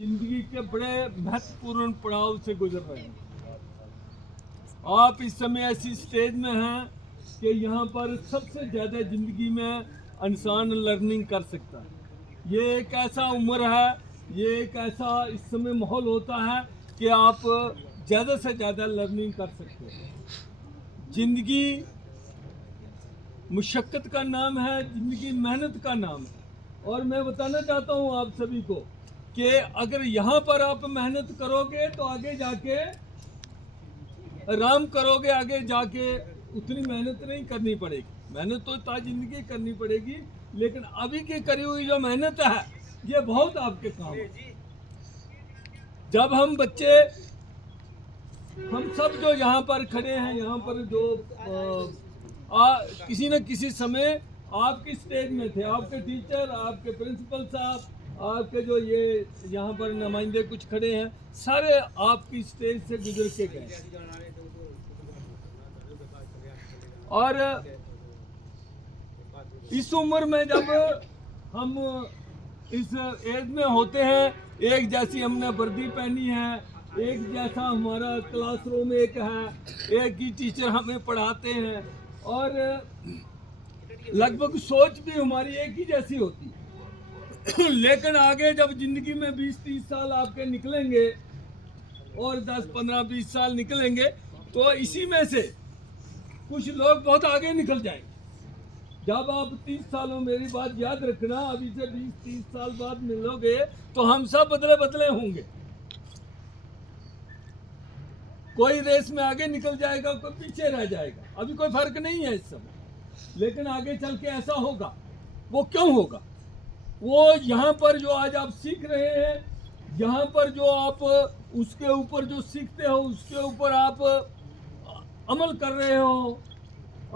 जिंदगी के बड़े महत्वपूर्ण पड़ाव से गुजर रहे हैं। आप इस समय ऐसी स्टेज में हैं कि यहाँ पर सबसे ज़्यादा ज़िंदगी में इंसान लर्निंग कर सकता है। ये एक ऐसा उम्र है, ये एक ऐसा इस समय माहौल होता है कि आप ज़्यादा से ज़्यादा लर्निंग कर सकते हैं। ज़िंदगी मुशक्क़त का नाम है, ज़िंदगी मेहनत का नाम है। और मैं बताना चाहता हूँ आप सभी को कि अगर यहाँ पर आप मेहनत करोगे तो आगे जाके आराम करोगे, आगे जाके उतनी मेहनत नहीं करनी पड़ेगी। मेहनत तो ता जिंदगी करनी पड़ेगी, लेकिन अभी की करी हुई जो मेहनत है ये बहुत आपके काम है। जब हम बच्चे, हम सब जो यहाँ पर खड़े हैं, यहाँ पर जो किसी न किसी समय आपकी स्टेज में थे, आपके टीचर, आपके प्रिंसिपल साहब, आपके जो ये यहाँ पर नुमाइंदे कुछ खड़े हैं, सारे आपकी स्टेज से गुजर के गए। और इस उम्र में जब हम इस एज में होते हैं, एक जैसी हमने वर्दी पहनी है, एक जैसा हमारा क्लासरूम एक है, एक ही टीचर हमें पढ़ाते हैं और लगभग सोच भी हमारी एक ही जैसी होती है। लेकिन आगे जब जिंदगी में 20-30 साल आपके निकलेंगे और 10-15-20 साल निकलेंगे तो इसी में से कुछ लोग बहुत आगे निकल जाएंगे। जब आप 30 सालों, मेरी बात याद रखना, अभी से 20-30 साल बाद मिलोगे तो हम सब बदले बदले होंगे। कोई रेस में आगे निकल जाएगा, कोई पीछे रह जाएगा। अभी कोई फर्क नहीं है इस समय, लेकिन आगे चल के ऐसा होगा। वो क्यों होगा? वो यहाँ पर जो आज आप सीख रहे हैं, यहाँ पर जो आप उसके ऊपर जो सीखते हो, उसके ऊपर आप अमल कर रहे हो,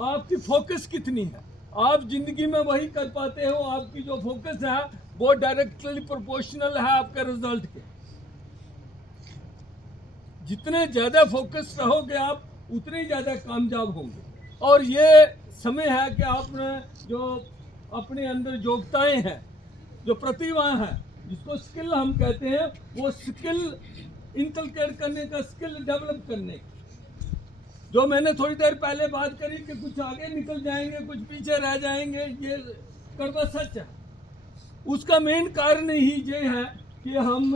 आपकी फोकस कितनी है, आप जिंदगी में वही कर पाते हो। आपकी जो फोकस है वो डायरेक्टली प्रोपोर्शनल है आपके रिजल्ट के। जितने ज़्यादा फोकस रहोगे आप उतने ज़्यादा कामयाब होंगे। और ये समय है कि आपने जो अपने अंदर योग्यताएं हैं, जो प्रतिभा है, जिसको स्किल हम कहते हैं, वो स्किल इंकलकेट करने का, स्किल डेवलप करने का, जो मैंने थोड़ी देर पहले बात करी कि कुछ आगे निकल जाएंगे, कुछ पीछे रह जाएंगे, ये कड़वा सच है। उसका मेन कारण ही ये है कि हम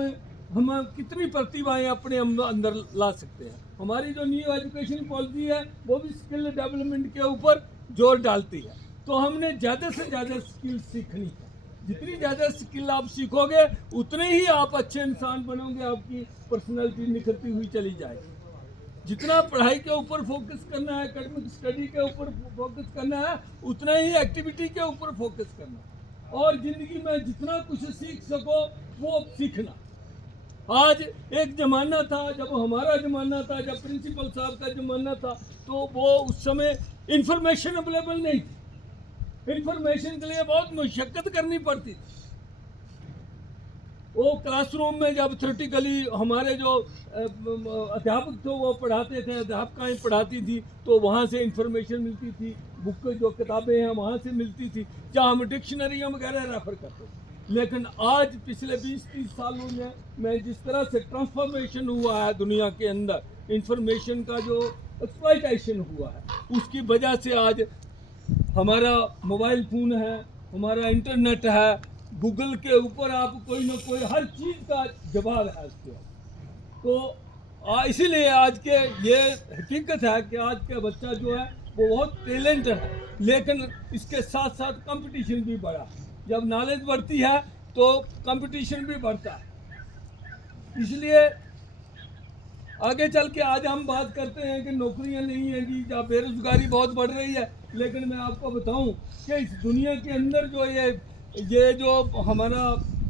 कितनी प्रतिभाएं अपने अंदर ला सकते हैं। हमारी जो न्यू एजुकेशन पॉलिसी है वो भी स्किल डेवलपमेंट के ऊपर जोर डालती है। तो हमने ज़्यादा से ज़्यादा स्किल सीखनी है। जितनी ज़्यादा स्किल आप सीखोगे उतने ही आप अच्छे इंसान बनोगे, आपकी पर्सनैलिटी निखरती हुई चली जाएगी। जितना पढ़ाई के ऊपर फोकस करना है, एकेडमिक स्टडी के ऊपर फोकस करना है, उतना ही एक्टिविटी के ऊपर फोकस करना है। और ज़िंदगी में जितना कुछ सीख सको वो सीखना। आज एक ज़माना था, जब हमारा ज़माना था, जब प्रिंसिपल साहब का ज़माना था, तो वो उस समय इंफॉर्मेशन अवेलेबल नहीं थी। इंफॉर्मेशन के लिए बहुत मुशक्कत करनी पड़ती थी। वो क्लासरूम में जब थ्योरेटिकली हमारे जो अध्यापक थे वो पढ़ाते थे, अध्यापकाएँ पढ़ाती थी, तो वहाँ से इंफॉर्मेशन मिलती थी। बुक जो किताबें हैं वहाँ से मिलती थी, जहाँ हम डिक्शनरी वगैरह रेफर करते थे। लेकिन आज पिछले 20-30 सालों में जिस तरह से ट्रांसफॉर्मेशन हुआ है दुनिया के अंदर, इंफॉर्मेशन का जो एक्सप्लॉयटेशन हुआ है, उसकी वजह से आज हमारा मोबाइल फ़ोन है, हमारा इंटरनेट है, गूगल के ऊपर आप कोई ना कोई हर चीज़ का जवाब है उसके। तो इसीलिए आज के ये हकीकत है कि आज का बच्चा जो है वो बहुत टैलेंट है, लेकिन इसके साथ साथ कंपटीशन भी बढ़ा। जब नॉलेज बढ़ती है तो कंपटीशन भी बढ़ता है। इसलिए आगे चल के आज हम बात करते हैं कि नौकरियां नहीं हैं जी, या बेरोजगारी बहुत बढ़ रही है। लेकिन मैं आपको बताऊं कि इस दुनिया के अंदर जो ये जो हमारा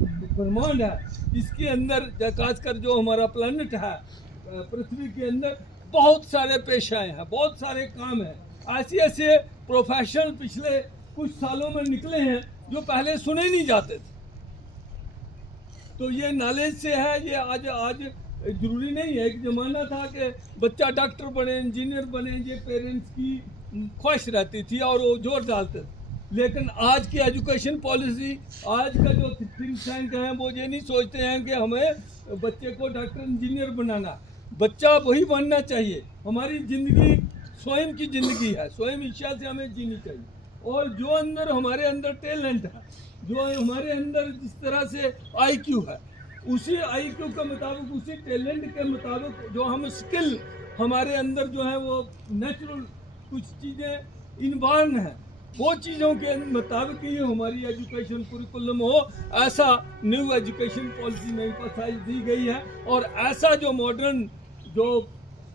ब्रह्मांड है, इसके अंदर खासकर जो हमारा प्लैनेट है, पृथ्वी के अंदर बहुत सारे पेशाएँ हैं, बहुत सारे काम हैं। ऐसे ऐसे प्रोफेशनल पिछले कुछ सालों में निकले हैं जो पहले सुने नहीं जाते थे। तो ये नॉलेज से है। ये आज जरूरी नहीं है। एक ज़माना था कि बच्चा डॉक्टर बने, इंजीनियर बने, ये पेरेंट्स की ख्वाहिश रहती थी और वो जोर डालते थे। लेकिन आज की एजुकेशन पॉलिसी, आज का जो थिंक टैंक है, वो ये नहीं सोचते हैं कि हमें बच्चे को डॉक्टर इंजीनियर बनाना। बच्चा वही बनना चाहिए। हमारी ज़िंदगी स्वयं की ज़िंदगी है, स्वयं इच्छा से हमें जीनी चाहिए। और जो अंदर हमारे अंदर टैलेंट है, जो हमारे अंदर जिस तरह से आईक्यू है, उसी आईक्यू के मुताबिक, उसी टैलेंट के मुताबिक जो हम स्किल हमारे अंदर जो है वो नेचुरल कुछ चीज़ें इनबॉर्न है, वो चीज़ों के मुताबिक ही हमारी एजुकेशन कुरिकुलम हो। ऐसा न्यू एजुकेशन पॉलिसी में एम्फसाइज दी गई है। और ऐसा जो मॉडर्न जो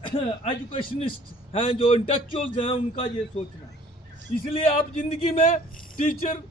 एजुकेशनिस्ट हैं, जो इंटेलेक्चुअल्स हैं, उनका ये सोचना है। इसलिए आप ज़िंदगी में टीचर